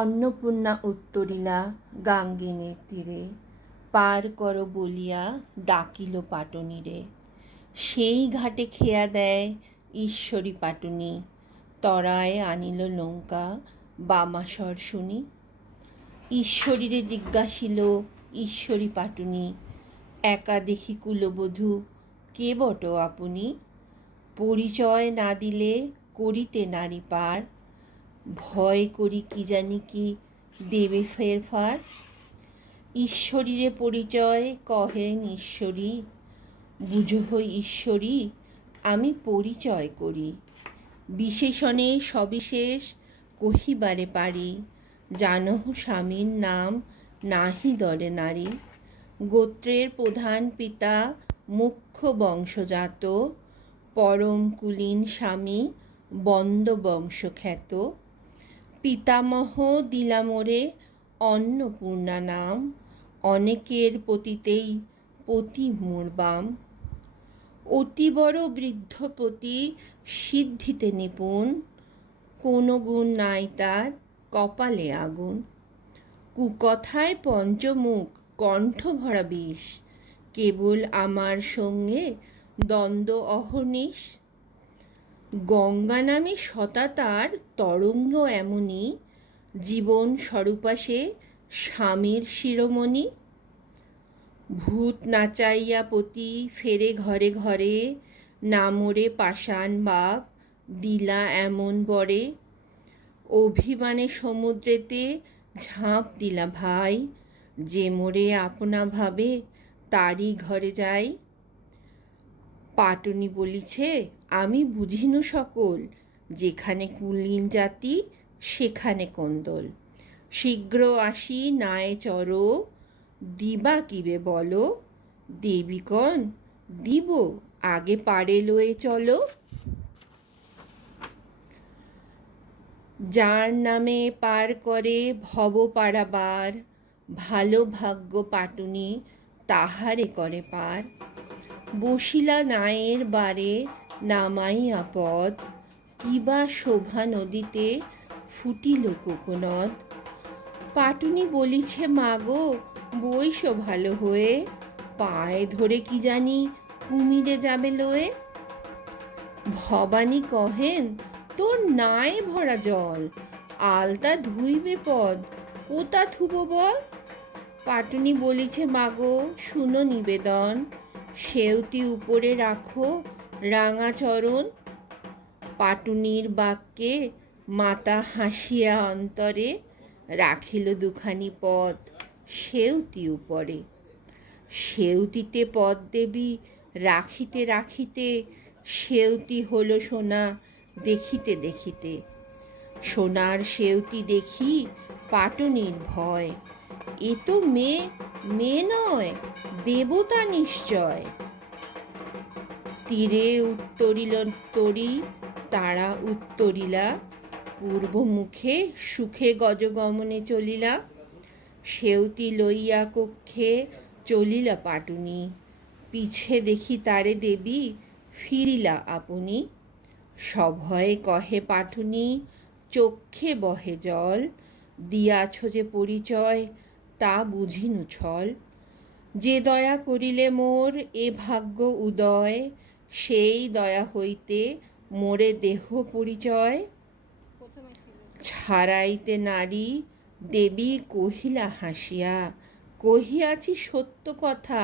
অন্নপূর্ণা উত্তরিলা গাঙ্গিনীর তীরে, পার কর বলিয়া ডাকিল পাটুনিরে। সেই ঘাটে খেয়া দেয় ঈশ্বরী পাটুনি, তরায় আনিল নৌকা বামাসর শুনি। ঈশ্বরীরে জিজ্ঞাসিল ঈশ্বরী পাটুনি, একা দেখি কুলবধূ কে বট আপনি? পরিচয় না দিলে করিতে নারী পার, ভয় করি কি জানি কি দেবে ফেরফার। ঈশ্বরীরে পরিচয় কহেন ঈশ্বরী, বুঝহ ঈশ্বরী আমি পরিচয় করি। বিশেষণে সবিশেষ কহিবারে পারি, জানহ স্বামীর নাম নাহি দরে নারী। গোত্রের প্রধান পিতা মুখ্য বংশজাত, পরম কুলীন স্বামী বন্দ বংশখ্যাত। পিতামহ দিলা মোরে অন্নপূর্ণা নাম, অনেকের পতিতেই পতি মোর বাম। অতি বড় বৃদ্ধপতি সিদ্ধিতে নিপুণ, কোনো গুণ নাই তার কপালে আগুন। কুকথায় পঞ্চমুখ কণ্ঠ ভরা বিষ, কেবল আমার সঙ্গে দ্বন্দ্ব অহর্নিশ। গঙ্গা নামে সতা তার তরঙ্গ এমনি, জীবন স্বরূপা সে স্বামীর শিরোমণি। ভূত নাচাইয়া পতি ফেরে ঘরে ঘরে, না মোরে পাষাণ বাপ দিলা এমন বরে। অভিমানে সমুদ্রেতে ঝাঁপ দিলা ভাই, যে মোরে আপনা ভাবে তারই ঘরে যাই। পাটুনি বলিছে আমি বুঝিনু সকল, যেখানে কুলীন জাতি সেখানে কোন্দল। শীঘ্র আসি নায়ে চর, দিবা কিবে বলো। দেবীগণ দিব, আগে পারে লয়ে চলো। যার নামে পার করে ভব পারাবার, ভালো ভাগ্য পাটুনি তাহারে করে পার। বসিলা নায়ের বারে নামাইয়া পদ, কিবা শোভা নদীতে ফুটিল কোকনদ। পাটুনি বলিছে মাগো বইস ভালো হয়ে, পায়ে ধরে কি জানি কুমিরে যাবে লয়ে। ভবানী কহেন তোর নায়ে ভরা জল, আলতা ধুইবে পদ কোথা থুব বল। পাটুনি বলিছে মাগো শুনো নিবেদন, সেউতি উপরে রাখো রাঙা চরণ। পাটুনির বাক্যে মাতা হাসিয়া অন্তরে, রাখিল দুখানি পদ সেউতি উপরে। সেউতিতে পদ দেবী রাখিতে রাখিতে, সেউতি হলো সোনা দেখিতে দেখিতে। সোনার সেউতি দেখি পাটুনির ভয়, এ তো মেয়ে নয় দেবতা নিশ্চয়। তীরে উত্তরিল তরি, তারা উত্তরিলা, পূর্ব মুখে সুখে গজগমনে চলিলা। সেউতি লইয়া কক্ষে চলিলা পাটুনি, পিছে দেখি তারে দেবী ফিরিলা আপনি। সভয়ে কহে পাটুনি চক্ষে বহে জল, দিয়াছ যে পরিচয় তা বুঝিনু ছল। যে দয়া করিলে মোর এ ভাগ্য উদয়, সেই দয়া হইতে মোরে দেহ পরিচয়। ছাড়াইতে নারী দেবী কহিলা হাসিয়া, কহিয়াছি সত্য কথা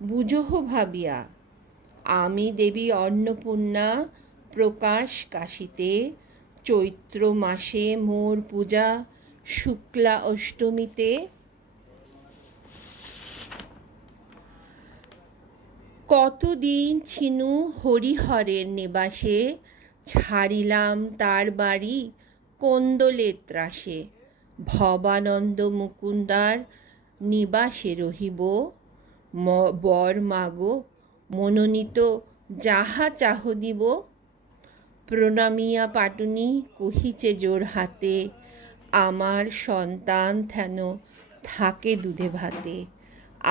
বুঝহ ভাবিয়া। আমি দেবী অন্নপূর্ণা প্রকাশ কাশীতে, চৈত্র মাসে মোর পূজা শুক্লা অষ্টমীতে। কতদিন ছিনু হরিহরের নিবাসে, ছাড়িলাম তার বাড়ি কোন্দলের ত্রাসে। ভবানন্দ মুকুন্দার নিবাসে রহিব, বর মাগো মনোনীত যাহা চাহ দিব। প্রণামিয়া পাটুনি কহিছে জোর হাতে, আমার সন্তান যেন থাকে দুধে ভাতে।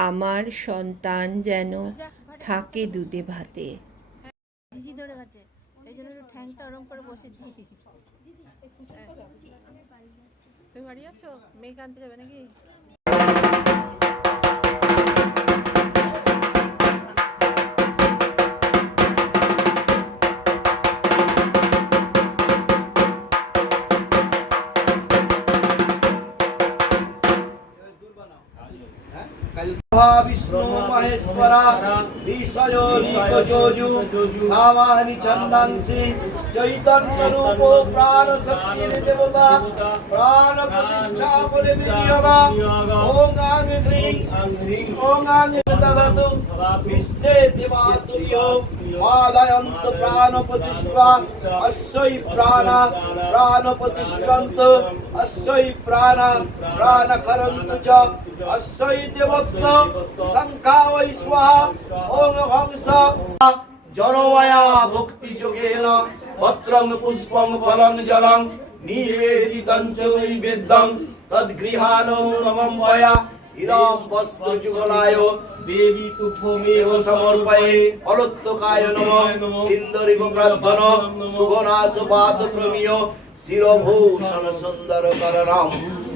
আমার সন্তান যেন থাকে দুধে ভাতে। ঝিঝি ধরে গেছে, সেই জন্য ঠ্যাংটা ওরম করে বসেছি। তুমি বাড়ি যাচ্ছ? মেয়েকে আনতে যাবে নাকি? विष्णु महेश्वरा विषयोजु सामानि चंदांसि चैतन्य रूपो प्राण शक्ति देवता प्राण प्रतिष्ठा बले विनियोगा ओम आंग ह्रीं ओम आंग ददातु विश्वे देवासुर्यो आदयन्त प्राण प्रतिष्ठा अस्यै प्राण प्रतिष्ठन्त अस्यै प्राण करन्तु च अस्यै देवत्व शंखा वै स्वाहा ओम हंस जनमया भक्ति योगेन पत्रं पुष्पं फलं जलं निवेदितं च नैवेद्यं तद्गृहाणो नमं मया इदं वस्त्रजुगलाय देवी तुभ्यमेव समर्पये अलत्तकाय नमः सिन्दरिव प्रार्थना सुगनासुपात प्रमेय शिरोभूषण सुन्दर करणम्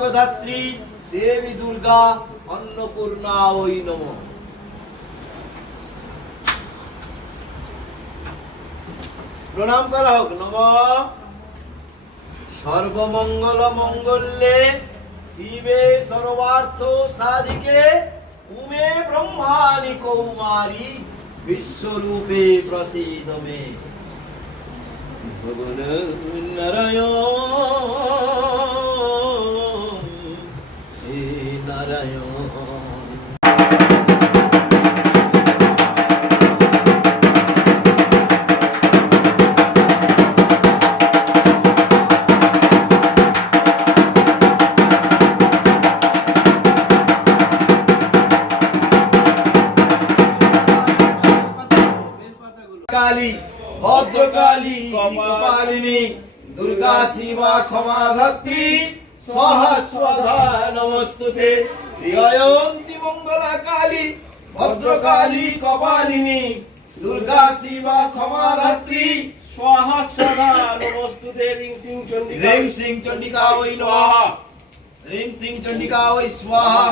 জগদ্ধাত্রী দেবী দুর্গা অন্নপূর্ণা ওই নমঃ। প্রণাম করা হোক। নমঃ সর্বমঙ্গল মঙ্গলে শিবে সর্বার্থ সাধিকে উমে ব্রহ্মাণি কৌমারী বিশ্বরূপে প্রসীদ মে। ভগবান নারায়ণ হে নারায়ণ। কালী ভদ্রকালী কপালিনী দুর্গা শিবা ক্ষমা ধাত্রী সহস্রধা নমস্তুতে। জয়ন্তী মঙ্গলা কালী ভদ্রকালী কপালিনী দুর্গা শিবা ক্ষমা ধাত্রী সহস্রধা নমস্তুতে। রিং সিং চন্ডিকা রিং সিং চন্ডিকা ওই নমঃ। রিং সিং চন্ডিকা ওই স্বাহা।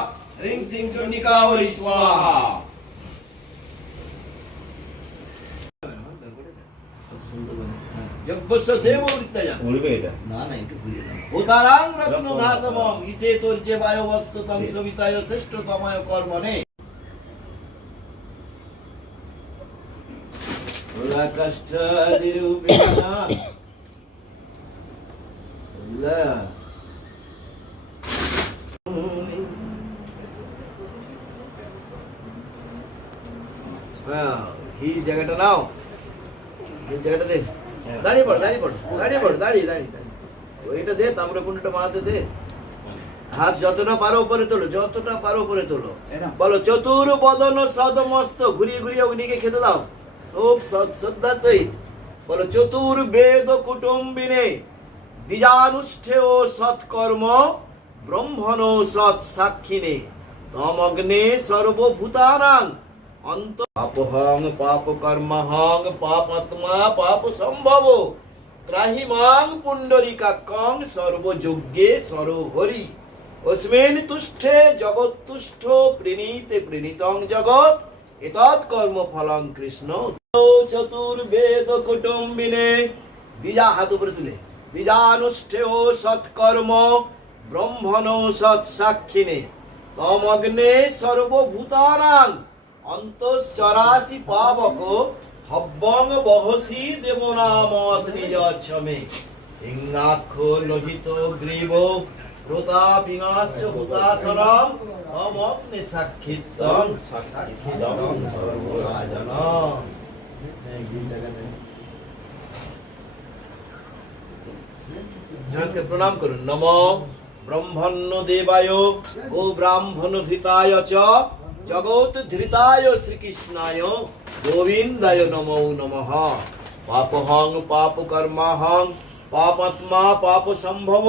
রিং সিং চন্ডিকা ওই স্বাহা। যজ্ঞস্য দেববৃত্তয়া বলবে এটা না না একটু ঘুরিয়ে দাও। ভূতারাং রত্নধাতবং ইসে তোর্যে বায়বস্ততং সবিতায় শ্রেষ্ঠতময় কর্মণে। কষ্টাদিরূপেণা এই জায়গাটা নাও। এই জায়গাটা দে। দাঁড়িয়ে পড় দাঁড়িয়ে পড় দাঁড়িয়ে পড় দাঁড়িয়ে দাঁড়িয়ে ওইটা দে। তামরা কোনটা মাথাতে দে। হাত যতটা পারো উপরে তোলো, যতটা পারো উপরে তোলো। বলো চতুর্বদন সদমস্ত। ঘুরিয়ে ঘুরিয়ে অগ্নিকে খেতে দাও খুব শ্রদ্ধা সহিত। বলো চতুর্বেদ কুটুম্বিনে দ্বিজানুষ্ঠেয় সৎকর্ম ব্রহ্মণ সৎ সাক্ষিনে তমগ্নে সর্বভূতানাং অন্ত পাপহং পাপ কর্মহং পাপাত্মা পাপ সম্ভব ত্রাহিমাং পুণ্ডরিকাক্ষং সর্বযজ্ঞে সরোহরি অস্মিন তুষ্ঠে জগৎতুষ্ঠ প্রীণীতে প্রীণীতং জগৎ এতৎ কর্ম ফলং কৃষ্ণ। চতুর্বেদ কুটুম্বিনে দ্বিজা হাত উপরে তুলে দ্বিজানুষ্ঠেয় সৎকর্ম ব্রহ্মণ সৎ সাক্ষিনে তমগ্নে সর্বভূতানাং অন্তশ্চরাসি পাবক হব্বং বহসি দেবনামত নিজচ্ছমে। ইঙ্গাক্ষ লোহিত গ্রীব প্রতাপিনাশ্চ ভূতাসনম তমগ্নে সাক্ষিতং সাক্ষিতং সর্বরাজনম। জগৎকে প্রণাম করুন। নমো ব্রহ্মণ্য দেবায় গো ব্রাহ্মণ ঘৃতায় চ জগৎ ধৃতায় শ্রীকৃষ্ণায় গোবিন্দায় নমো নমঃ। পাপহং পাপ কর্মাহং পাপাত্মা পাপ সম্ভব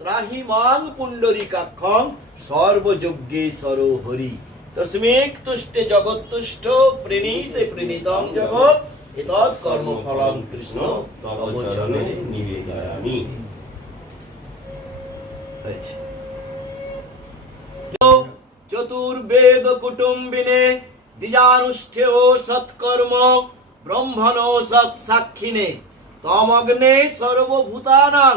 ত্রাহিমাং পুণ্ডরিকাক্ষং সর্বযজ্ঞে সরোহরি তস্মিক তুষ্টে জগৎতুষ্ঠ প্রীণীতে প্রীণীতং জগৎ এতৎ কর্ম ফলং কৃষ্ণ তব চরণে নিবেদয়ামি। চতুর্বেদ কুটুম্বিনে দ্বিজানুষ্ঠেয় সৎকর্ম ব্রহ্মণ সৎ সাক্ষিনে তমগ্নে সর্বভূতানাং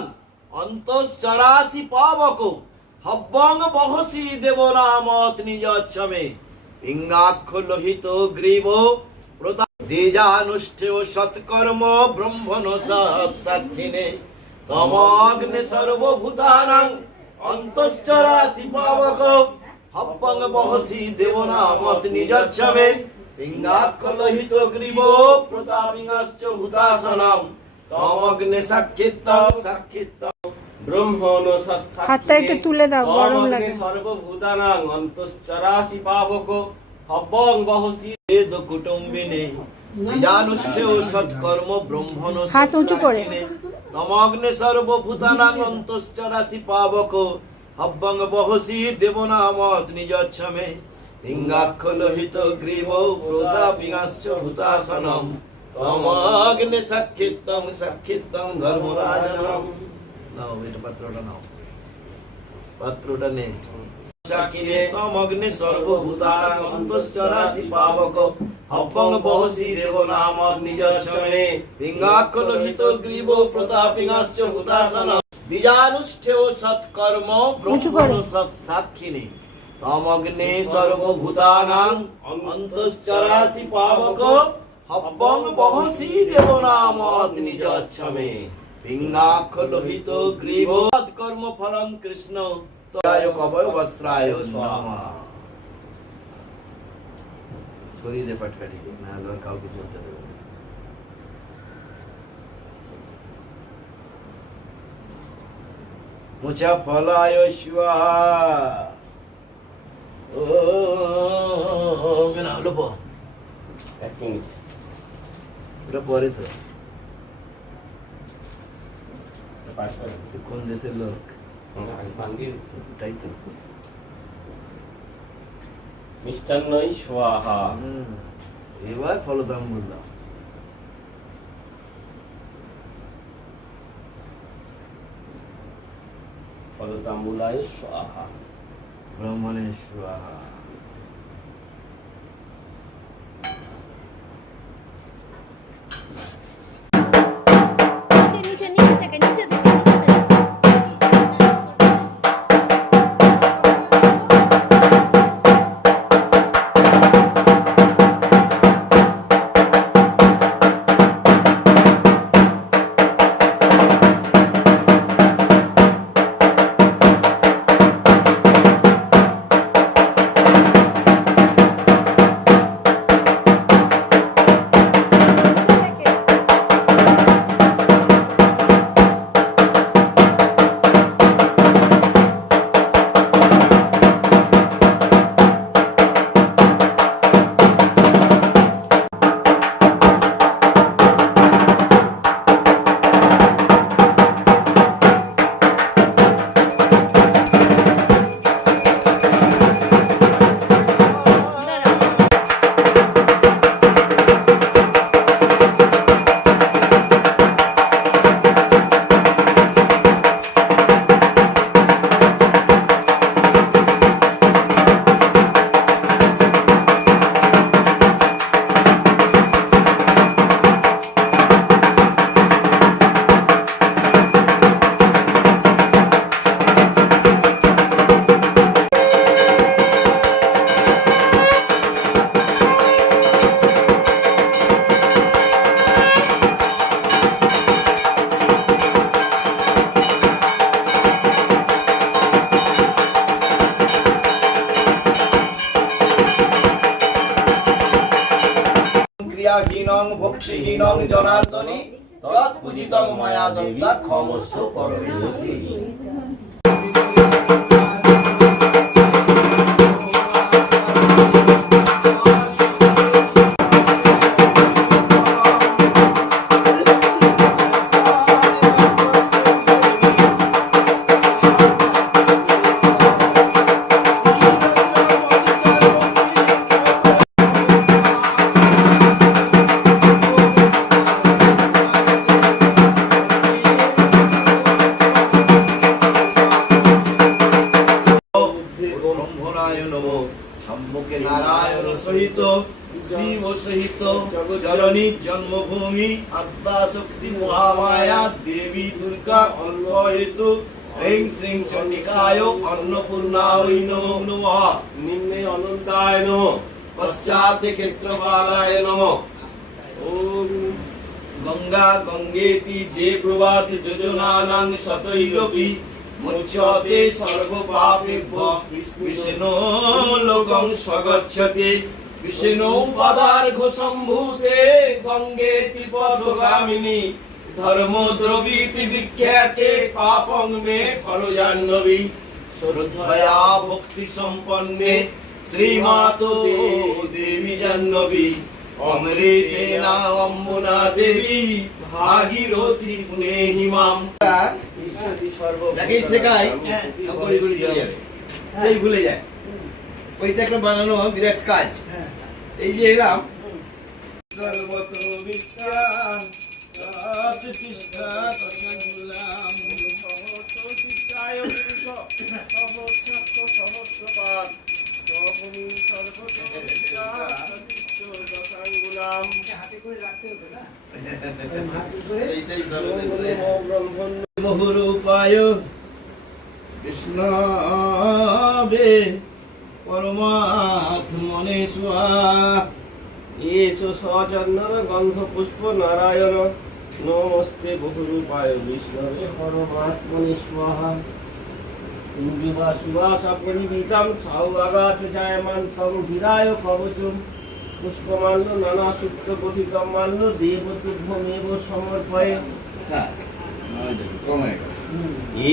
অন্তশ্চরাসি পাবক হব্বং বহসি দেবনামত নিজচ্ছমে। ইঙ্গাক্ষ লোহিত গ্রীব দ্বিজানুষ্ঠেয় সৎকর্ম ব্রহ্মণ সৎ সাক্ষিনে তমগ্নে সর্বভূতানাং অন্তশ্চরাসি পাবক হব্বং বহসি দেবনামত নিজচ্ছমে। ইঙ্গাক্ষ লোহিত গ্রীব প্রতাপিনাশ্চ ভূতাসনম তমগ্নে সাক্ষিতং সাক্ষিতং ব্রহ্মণ সৎ হাতটা একটু তুলে দাও, গরম লাগে। সর্বভূতানাং অন্তশ্চরাসি পাবক হব্বং বহসি বেদ কুটুম্বিনে দ্বিজানুষ্ঠেয় সৎকর্ম ব্রহ্মণ হাত উঁচু করে। তমগ্নে সর্বভূতানাং অন্তশ্চরাসি পাবক হব্বং বহসি দেবনামত নিজচ্ছমে। ইঙ্গাক্ষ লোহিত গ্রীব প্রতাপিনাশ্চ ভূতাসনম তমগ্নে সাক্ষিতং সাক্ষিতং ধর্মরাজনম। নাও এটা পাত্রটা নাও। পাত্রটা নে সাকিনে তমগ্নে সর্বভূতানাং অন্তশ্চরাসি পাবক হব্বং বহসি দেবনাম নিজচ্ছমে পিঙ্গাকলোহিত গ্রীব প্রতাপিনাশ্চ হুতাসন বীজানুষ্ঠেয় সৎকর্ম ব্রহ্মণ সৎ সাক্ষিণী তমগ্নে সর্বভূতানাং অন্তশ্চরাসি পাবক হব্বং বহসি দেবনাম নিজচ্ছমে পিঙ্গাকলোহিত গ্রীব সৎকর্ম ফলং কৃষ্ণ কবয় বস্ত্রায় নমঃ শরীরে পাটকাটি দিন না আর কাউকে চলতে দেবে না। মুচা ফলায় স্বাহা ও না লোপ 1 মিনিট ওটা পরে তো পাস করে কোন দেশের লোক আমি পান দিয়ে দিচ্ছি তাই তো মিষ্টান্নই স্বাহা এবার ফলদাম বললাম ফলতাম্বুলায় স্বাহা ব্রহ্মণেশ্বর নিচে নিচে থেকে নিচে থেকে ক্রিয়াহীনং ভক্তিহীনং জনার্দনী তৎ পূজিতং ময়া দত্তা ক্ষমস্ব পরমেশ্বরী ব্রহ্মণায় নমঃ সম্মুখে নারায়ণ সহিত শিব সহিত জননী জন্মভূমি আদ্যা শক্তি মহামায়া দেবী দুর্গা অল্প হেতু হ্রিং শ্রীং চণ্ডিকায় অন্নপূর্ণায় নমো নমঃ নিম্নে অনন্তায় নমঃ পশ্চাতে ক্ষেত্রপালায় নমঃ ওম গঙ্গা গঙ্গেতি যে প্রভাত যোজনানাং শতৈরপি মুচ্যতে সর্বপাপেভ্য বিষ্ণু লোকং স্বগচ্ছতে বিষ্ণু পদার্ঘ সম্ভূতে গঙ্গে ত্রিপথগামিনী ধর্ম দ্রবীতি বিখ্যাতে পাপং মে করজাহ্নবী শ্রদ্ধয়া ভক্তি সম্পন্নে শ্রীমাতো দেবী জাহ্নবী অমৃতেনা অম্বুনা দেবী ভাগীরথী পুনে হিমাম ঈশ্বরী সর্ব যাকে শেখাই গড়ি গড়ি চলে যাবে সেই ভুলে যায় ওইটা একটা বানানো বিরাট কাজ এই যে এলাম সর্বত বিদ্যাং তৎ তিষ্ঠা তৎসংগুলাম শিষ্টায় পুরুষ এইটাই স্মরণে বলে। ব্রহ্মণ বহুরূপায় কৃষ্ণবে পরমাত্মনে স্বাহা। এসো সচন্দন গন্ধ পুষ্প নারায়ণ নমস্তে বহুরূপায় বিষ্ণবে পরমাত্মনে স্বাহা। কুঞ্জুবা সুবাসা পরিবিতাম সৌভাগাচ জায়মান্তং বিরায় কবচম পুষ্পমাল্য নানা সুপ্ত কথিতম মাল্য দেবতুভ্যমেব সমর্পয়ে। হ্যাঁ, কমে গেছে।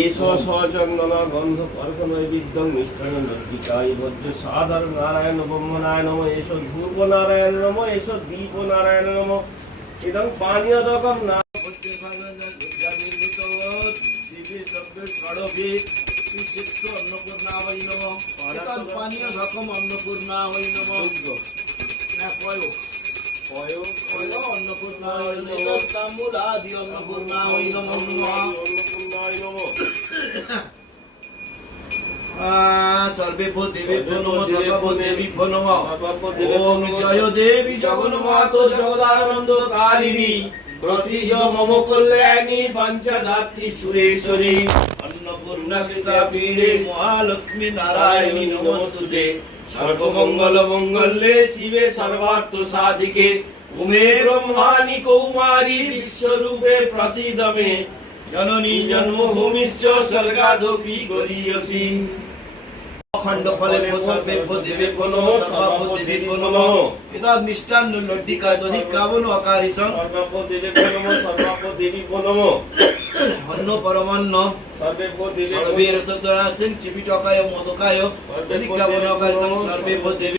এসো সচন্দন গন্ধ কর্ক নৈবেদ্যং মিষ্টান্ন লজ্জিকায় ভজ্য সাধারণ নারায়ণ ব্রহ্মণায় নম। এসো ধূপ নারায়ণ নম, এসো দীপ নারায়ণ নম। ইদং পানীয়দকম না পানীয় রকম অন্নপূর্ণা হই নম। অন্নপূর্ণা হই নম। তাম্বুল আদি অন্নপূর্ণা হই নম। সর্বে দেবেভ্যো নমঃ সর্বভূ দেবীভ্যো নমঃ। ওম জয় দেবী জগন্মাতা জগদানন্দ কারিণী প্রসীদ মম কল্যাণী পঞ্চধাত্রী সুরেশ্বরী অন্নপূর্ণা কৃতা পীড়ে মহালক্ষ্মী নারায়ণী নমস্তুতে। সর্বমঙ্গল মঙ্গলে শিবে সর্বার্থ সাধিকে উমে ব্রহ্মাণি কৌমারী বিশ্বরূপে প্রসীদ মে। জননী জন্মভূমিশ্চ স্বর্গাদপি গরীয়সী। অখণ্ড ফলে সর্বেভ্যো দেবেভ্যো নমঃ সর্বভূ দেবীভ্যো নমঃ। এতদ মিষ্টান্ন লড্ডিকা দধিক্রাবণ অকারিসং সর্বভূ দেবেভ্যো নমঃ সর্বভূ দেবীভ্যো নমঃ। অন্ন পরমান্ন সর্বভূ দেবেভ্যো সর্বের সতরাসং চিবিটকায় মোদকায় দধিক্রাবণ অকারিসং সর্বেভ্যো দেবী।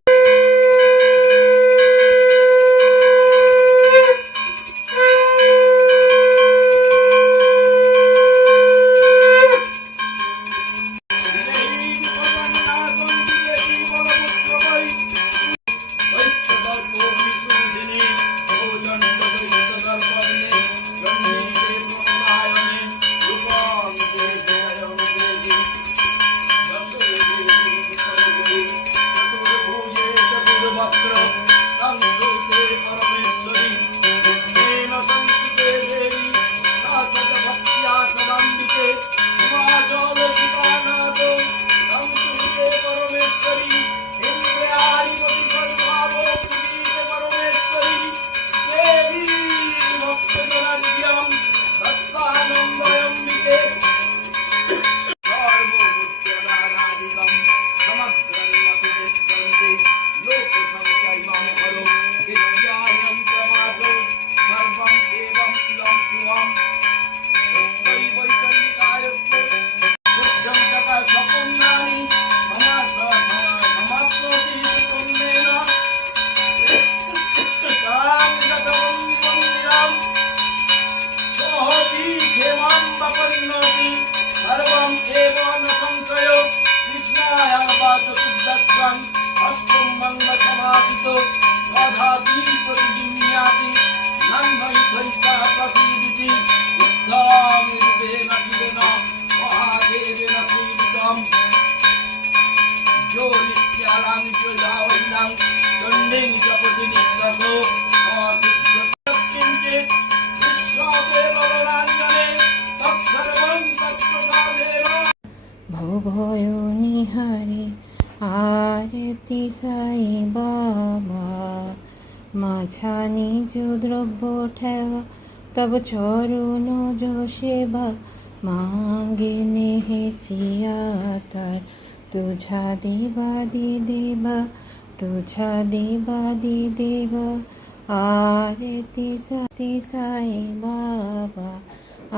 ভয় নিহারে আরতি সাই বাবা মাঝা নিজ দ্রব্য ঠেবা তব চরণ যো সেবা মাঙ্গে নেহেছিয়া তার তুঝা দেবা দি দেবা তুঝা দেবা দি দেবা আরতি সাই বাবা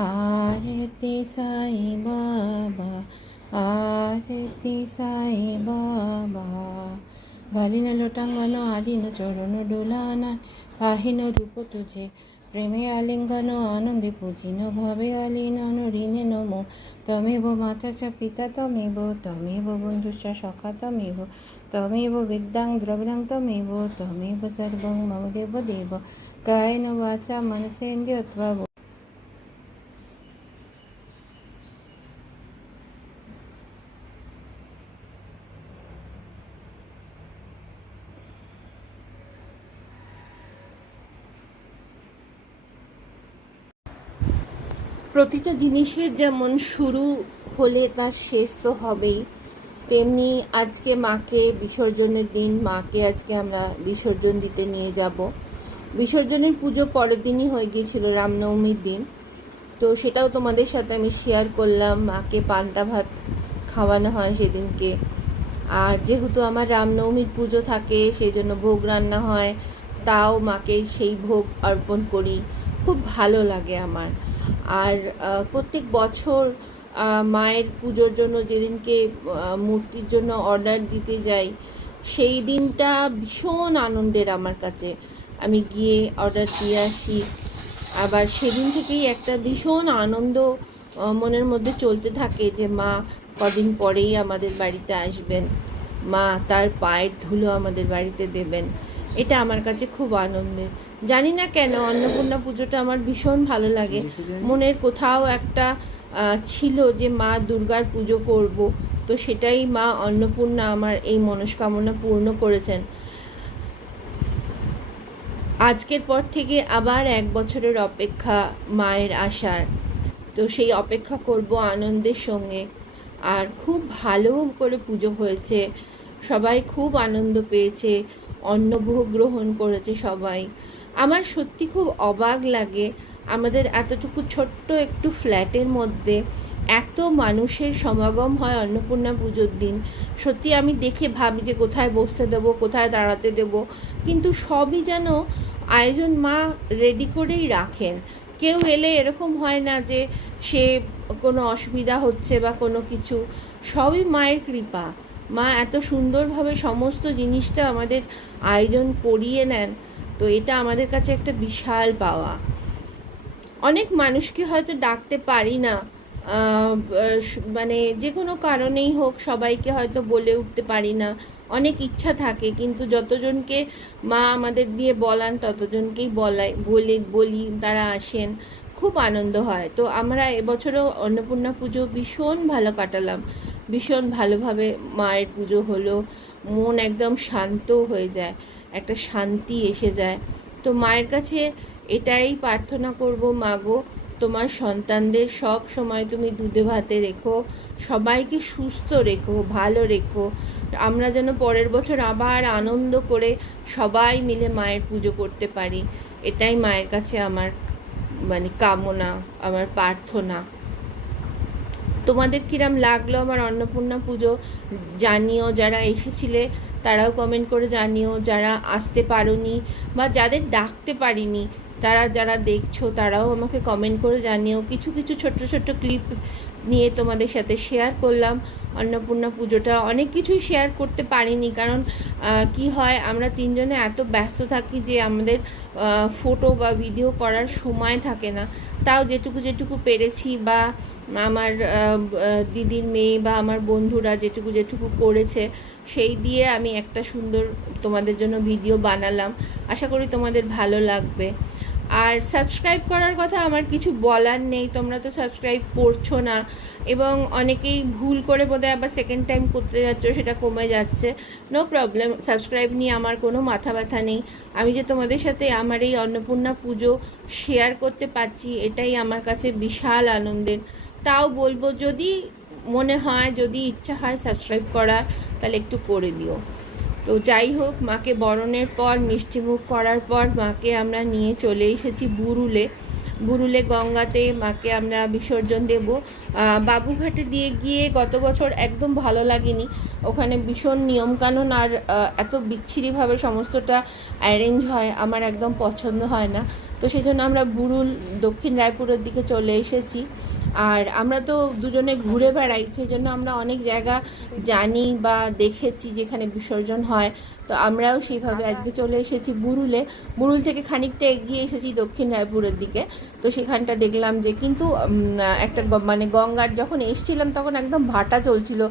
আরতি সাই বাবা আরতি সাই বাবা। গালিন লোটাঙ্গন আলিন চরণ ডোলানা পাহিন রূপ তুঝে প্রেমে আলিঙ্গন আনন্দে পুজিন ভবে আলিন ঋণে নমো। তমেব মাতা চ পিতা তমেব তমেব বন্ধুশ্চ সখা তমেব তমেব বিদ্যাং দ্রবিণং তমেব তমেব সর্বং মম দেব দেব কায়েন বাচা মনসেন্দ্রিয়ত্বা। প্রতিটা জিনিসের যেমন শুরু হলে তার শেষ তো হবেই, তেমনি আজকে মাকে বিসর্জনের দিন, মাকে আজকে আমরা বিসর্জন দিতে নিয়ে যাব। বিসর্জনের পুজো পরের দিনই হয়ে গিয়েছিল, রামনবমীর দিন। তো সেটাও তোমাদের সাথে আমি শেয়ার করলাম। মাকে পান্তা ভাত খাওয়ানো হয় সেদিনকে। আর যেহেতু আমার রামনবমীর পুজো থাকে, সেই জন্য ভোগ রান্না হয়, তাও মাকে সেই ভোগ অর্পণ করি। খুব ভালো লাগে আমার। আর প্রত্যেক বছর মায়ের পুজোর জন্য যেদিনকে মূর্তির জন্য অর্ডার দিতে যাই, সেই দিনটা ভীষণ আনন্দের আমার কাছে। আমি গিয়ে অর্ডার দিয়ে আসি। আবার সেদিন থেকেই একটা ভীষণ আনন্দ মনের মধ্যে চলতে থাকে যে মা কদিন পরেই আমাদের বাড়িতে আসবেন, মা তার পায়ের ধুলো আমাদের বাড়িতে দেবেন। এটা আমার কাছে খুব আনন্দের। জানি না কেন অন্নপূর্ণা পুজোটা আমার ভীষণ ভালো লাগে। মনের কোথাও একটা ছিল যে মা দুর্গার পুজো করব, তো সেটাই মা অন্নপূর্ণা আমার এই মনস্কামনা পূর্ণ করেছেন। আজকের পর থেকে আবার 1 বছরের অপেক্ষা মায়ের আসার। তো সেই অপেক্ষা করব আনন্দের সঙ্গে। আর খুব ভালো করে পুজো হয়েছে, সবাই খুব আনন্দ পেয়েছে, অন্নভোগ গ্রহণ করেছে সবাই। আমার সত্যি খুব অবাক লাগে, আমাদের এতটুকু ছোট্ট একটু ফ্ল্যাটের মধ্যে এত মানুষের সমাগম হয় অন্নপূর্ণা পুজোর দিন। সত্যি আমি দেখে ভাবি যে কোথায় বসতে দেবো, কোথায় দাঁড়াতে দেবো, কিন্তু সবই যেন আয়োজন মা রেডি করেই রাখেন। কেউ এলে এরকম হয় না যে সে কোনো অসুবিধা হচ্ছে বা কোনো কিছু। সবই মায়ের কৃপা। মা এত সুন্দরভাবে সমস্ত জিনিসটা আমাদের আয়োজন করিয়ে নেন, তো এটা আমাদের কাছে একটা বিশাল পাওয়া। অনেক মানুষকে হয়তো ডাকতে পারি না, মানে যে কোনো কারণেই হোক সবাইকে হয়তো বলে উঠতে পারি না। অনেক ইচ্ছা থাকে, কিন্তু যতজনকে মা আমাদের দিয়ে বলান ততজনকেই বলি, তারা আসেন, খুব আনন্দ হয়। তো আমরা এবছরও অন্নপূর্ণা পুজো ভীষণ ভালো কাটালাম, ভীষণ ভালোভাবে মায়ের পুজো হলো। মন একদম শান্ত হয়ে যায়, একটা শান্তি এসে যায়। তো মায়ের কাছে এটাই প্রার্থনা করব, মাগো তোমার সন্তানদের সব সময় তুমি দুধে ভাতে রেখো, সবাইকে সুস্থ রেখো, ভালো রেখো। আমরা যেন পরের বছর আবার আনন্দ করে সবাই মিলে মায়ের পুজো করতে পারি। এটাই মায়ের কাছে আমার মানে কামনা, আমার প্রার্থনা। তোমাদের কিরম লাগলো আমার অন্নপূর্ণা পুজো জানিও। যারা এসেছিলে তারাও কমেন্ট করে জানিও, যারা আসতে পারোনি বা যাদের ডাকতে পারিনি তারা যারা দেখছো তারাও আমাকে কমেন্ট করে জানিও। কিছু কিছু ছোট্ট ছোট্ট ক্লিপ নিয়ে তোমাদের সাথে শেয়ার করলাম অন্নপূর্ণা পুজোটা। অনেক কিছুই শেয়ার করতে পারিনি, কারণ কি হয় আমরা তিনজনে এত ব্যস্ত থাকি যে আমাদের ফটো বা ভিডিও করার সময় থাকে না। তাও যেটুকু পেরেছি, বা আমার দিদির মেয়ে বা আমার বন্ধুরা যেটুকু করেছে, সেই দিয়ে আমি একটা সুন্দর তোমাদের জন্য ভিডিও বানালাম। আশা করি তোমাদের ভালো লাগবে। আর সাবস্ক্রাইব করার কথা আমার কিছু বলার নেই, তোমরা তো সাবস্ক্রাইব করছো না, এবং অনেকেই ভুল করে বোধহয় আবার সেকেন্ড টাইম করতে যাচ্ছ, সেটা কমে যাচ্ছে। নো প্রবলেম, সাবস্ক্রাইব নিয়ে আমার কোনো মাথা ব্যথা নেই। আমি যে তোমাদের সাথে আমার এই অন্নপূর্ণা পুজো শেয়ার করতে পারছি, এটাই আমার কাছে বিশাল আনন্দের। তাও বলবো, যদি মনে হয়, যদি ইচ্ছা হয় সাবস্ক্রাইব করার, তাহলে একটু করে দিও। তো যাই হোক, মাকে বরণের পর মিষ্টিমুখ করার পর মাকে আমরা নিয়ে চলে এসেছি বুরুলে গঙ্গাতে। মাকে আমরা বিসর্জন দেব। বাবুঘাটে দিয়ে গিয়ে গত বছর একদম ভালো লাগেনি, ওখানে ভীষণ নিয়মকানুন আর এত বিচ্ছিরিভাবে সমস্তটা অ্যারেঞ্জ হয়, আমার একদম পছন্দ হয় না। তো সেই জন্য আমরা বুরুল দক্ষিণ রায়পুরের দিকে চলে এসেছি। আর আমরা তো দুজনে ঘুরে বেড়াই, সেই জন্য আমরা অনেক জায়গা জানি বা দেখেছি যেখানে বিসর্জন হয়। তো আমরাও সেইভাবে আজকে চলে এসেছি বুরুল থেকে খানিকটা এগিয়ে এসেছি দক্ষিণ রায়পুরের দিকে। তো সেখানটা দেখলাম যে কিন্তু একটা মানে গঙ্গার যখন এসছিলাম তখন একদম ভাটা চলছিল,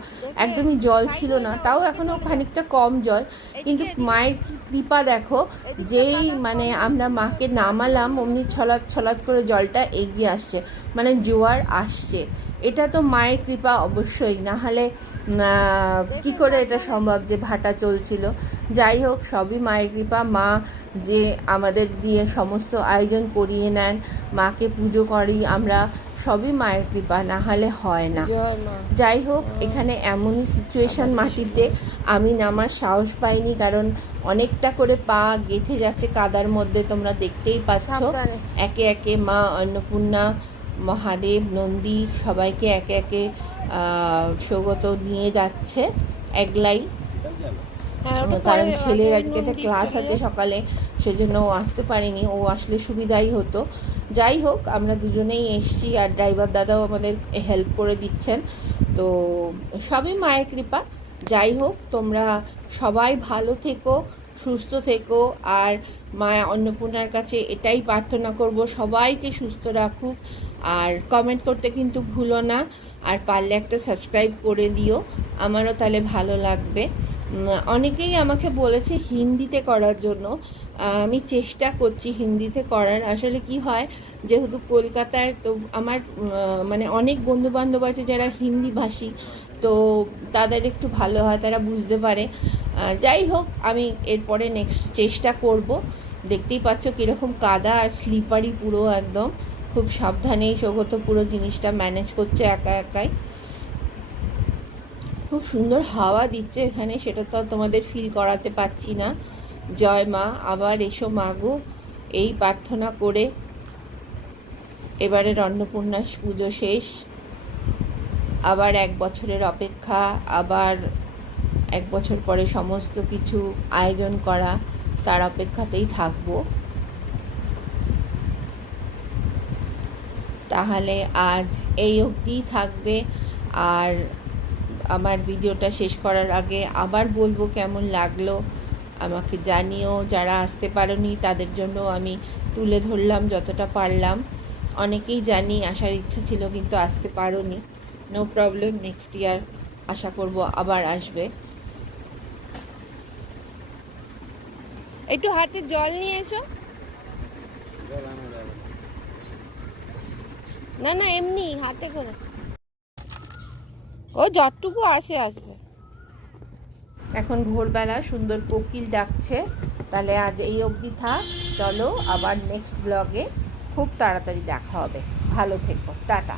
একদমই জল ছিল না। তাও এখনও খানিকটা কম জল, কিন্তু মায়ের কি কৃপা দেখো, যেই মানে আমরা মাকে নামালাম অমনি ছলাৎ করে জলটা এগিয়ে আসছে, মানে জোয়ার আসছে। এটা তো মায়ের কৃপা অবশ্যই, না হলে কী করে এটা সম্ভব যে ভাটা চলছিল। যাই হোক, সবই মায়ের কৃপা। মা যে আমাদের দিয়ে সমস্ত আয়োজন করিয়ে নেন, মাকে পুজো করি আমরা, সবই মায়ের কৃপা, না হলে হয় না। জয় মা। যাই হোক, এখানে এমনই সিচুয়েশন, মাটিতে আমি নামার সাহস পাইনি, কারণ অনেকটা করে পা গেঁথে যাচ্ছে কাদার মধ্যে, তোমরা দেখতেই পাচ্ছ। সাবধানে। একে একে মা অন্নপূর্ণা, মহাদেব, নন্দী সবাইকে একে একে সৌগত নিয়ে যাচ্ছে একলাই, হ্যাঁ, ওটা কারণ পরে ছেলের আগে আজকে একটা নন্দী ক্লাস চলে আছে যাবে। সকালে, সেজন্য ও আসতে পারেনি। ও আসলে সুবিধাই হতো। যাই হোক, আমরা দুজনেই এসছি, আর ড্রাইভার দাদাও আমাদের হেল্প করে দিচ্ছেন। তো সবই মায়ের কৃপা। যাই হোক, তোমরা সবাই ভালো থেকো, সুস্থ থেকো, আর মা অন্নপূর্ণার কাছে এটাই প্রার্থনা করব, সবাইকে সুস্থ রাখুক। আর কমেন্ট করতে কিন্তু ভুলো না, আর পারলে একটা সাবস্ক্রাইব করে দিও, আমারও তাহলে ভালো লাগবে। অনেকেই আমাকে বলেছে হিন্দিতে করার জন্য, আমি চেষ্টা করছি হিন্দিতে করার। আসলে কি হয়, যেহেতু কলকাতায় তো আমার মানে অনেক বন্ধুবান্ধব আছে যারা হিন্দি ভাষী, তো তাদের একটু ভালো হয়, তারা বুঝতে পারে। যাই হোক, আমি এরপরে নেক্সট চেষ্টা করব। দেখতেই পাচ্ছ কীরকম কাদা আর স্লিপারি পুরো একদম, খুব সাবধানেই সৌগত পুরো জিনিসটা ম্যানেজ করছে একা একাই। খুব সুন্দর হাওয়া দিচ্ছে এখানে, সেটা তো তোমাদের ফিল করাতে পারছি না। জয় মা, আবার এসো মাগো, এই প্রার্থনা করে এবারের অন্নপূর্ণা পুজো শেষ। আবার 1 বছরের অপেক্ষা, আবার 1 বছর পরে সমস্ত কিছু আয়োজন করা, তার অপেক্ষাতেই থাকবো। তাহলে আজ এই অবধিই থাকবে। আর আমার ভিডিওটা শেষ করার আগে আবার বলবো কেমন লাগলো আমাকে জানিও। যারা আসতে পারোনি তাদের জন্য আমি তুলে ধরলাম যতটা পারলাম। অনেকেই জানি আসার ইচ্ছা ছিল কিন্তু আসতে পারোনি, নো প্রবলেম, নেক্সট ইয়ার আশা করব আবার আসবে। একটু হাতে জল নিয়ে এসো। না না, এমনি হাতে করে, ও যতটুকু আসবে। এখন ভোরবেলা সুন্দর কোকিল ডাকছে। তাহলে আজ এই অবধি থাক, চলো আবার নেক্সট ব্লগে খুব তাড়াতাড়ি দেখা হবে। ভালো থেকো, টাটা।